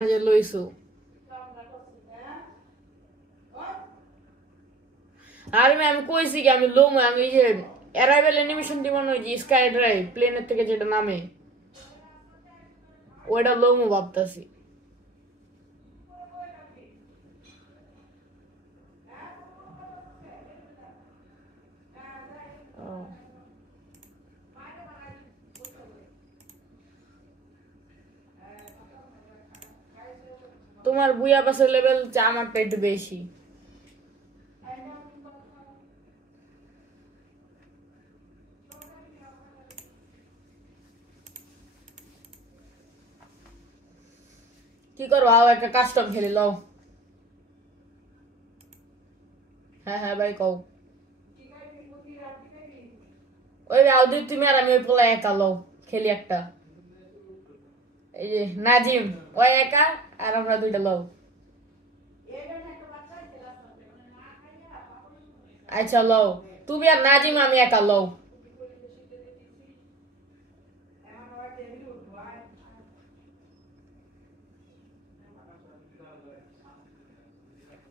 যে লইছো আর আমি কইছি কি আমি লোম আমি যে অ্যারাইভেল অ্যানিমেশন দিব না যে স্কাই ড্রাইভ প্লেনের থেকে যেটা নামে ওইটা লোমও ভাবতাছি তোমার বুয়া পাশের লেভেল আমারটা একটু বেশি কি করবো আও একটা কাস্টম খেলে লও হ্যাঁ হ্যাঁ ভাই কও ওই আউদি তুমি আর আমি ওই পোলা একা লও খেলি একটা এই যে নাজিম ওই একা আর আমরা দুইটা লও আচ্ছা লও তুমি আর নাজিম আমি একা লও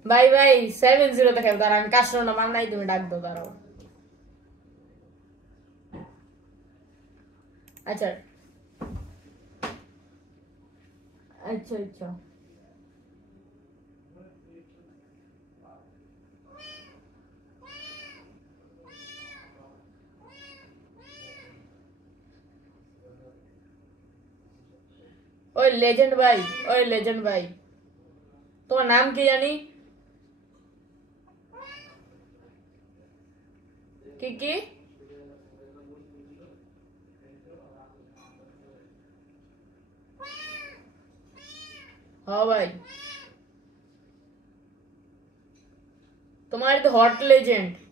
ভাই ভাই 7-0 তে খেলতে আমি কাশর না মান নাই তুমি ডাক দাও দাঁড়াও আচ্ছা আচ্ছা আচ্ছা ওই লেজেন্ড ভাই তোমার নাম কি জানি কি কি हाँ भाई तुम्हारी तो हॉट लेजेंड